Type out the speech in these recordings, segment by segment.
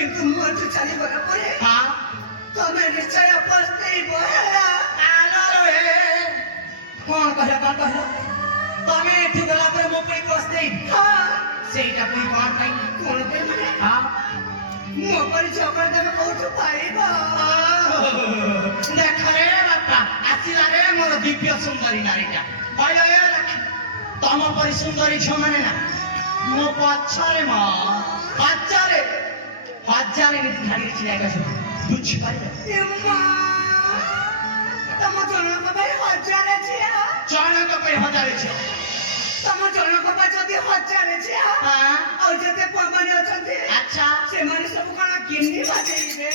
କିନ୍ତୁ ମୁଁ ଏଠୁ ଚାଲିଗଲା ପରେ ହଁ ତମେ ନିଶ୍ଚୟ ପସ୍ତେଇବ ହେଲା। ଆଲୋ ରେ କଣ କହିଲ ତମେ ଏଠୁ ଗଲା ପରେ ମୁଁ ପୁଣି ପସ୍ତେଇବି ହଁ ସେଇଟା ପୁଣି କଣ ପାଇଁ କଣ ପାଇଁ ମାନେ ହଁ ମୋ ପରି ଝଗଡ଼ା ତମେ କୋଉଠୁ ପାଇବ? ଦେଖରେ ବାପା ଆସିଲା ରେ ମୋର ଦିବ୍ୟ ସୁନ୍ଦରୀ ନାରୀଟା କହିଲ ଏ ଦେଖ ତମ ପରି ସୁନ୍ଦରୀ ଝିଅ ମାନେ ନା ମୋ ପଛରେ ମ ହଜାରେ ଏମିତି ଧାଡ଼ିରେ ଛିଡ଼ା ହେଇଛନ୍ତି ବୁଝିପାରିଲ ଏମ୍ମା, ତମ ଜଣକ ପାଇଁ ହଜାରେ ଝିଅ ଜଣଙ୍କ ପାଇଁ ହଜାରେ ଝିଅ ତମ ଜଣକ ପାଇଁ ଯଦି ହଜାରେ ଝିଅ ହଁ ଆଉ ଯେତେ ପୁଅମାନେ ଅଛନ୍ତି ଆଚ୍ଛା ସେମାନେ ସବୁ କଣ ଗିନି ବାଜେଇବେ?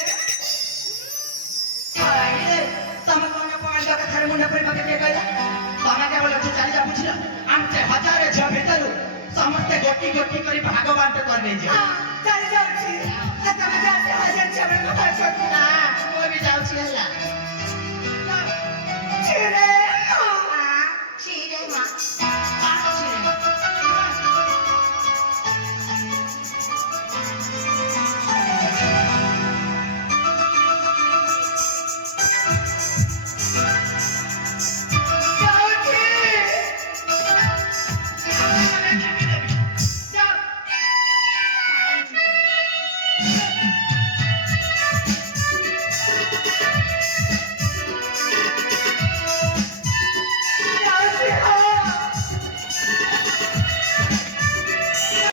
ତମେ କଣ ପଏଣ୍ଟ କଥାରେ ମୁଣ୍ଡ କରି ପକେଇ କହିଲା ତମେ କେବଳ ଏଠୁ ଚାଲିଯା ବୁଝିଲ ଆମେ ସେ ହଜାରେ ଝିଅ ଭିତରୁ ସମସ୍ତେ ଗୋଟି ଗୋଟି କରି ଭାଗ ବାଣ୍ଟ କରିଦେଇଯିବ ହଁ, ଚାଲି ଯାଉଛି ତମେ ଯାଆନ୍ତି ହଜାରେ ଝିଅ ମାନଙ୍କ ପାଖକୁ ନା ମୁଁ ବି ଯାଉଛି ହେଲା ଛିରେ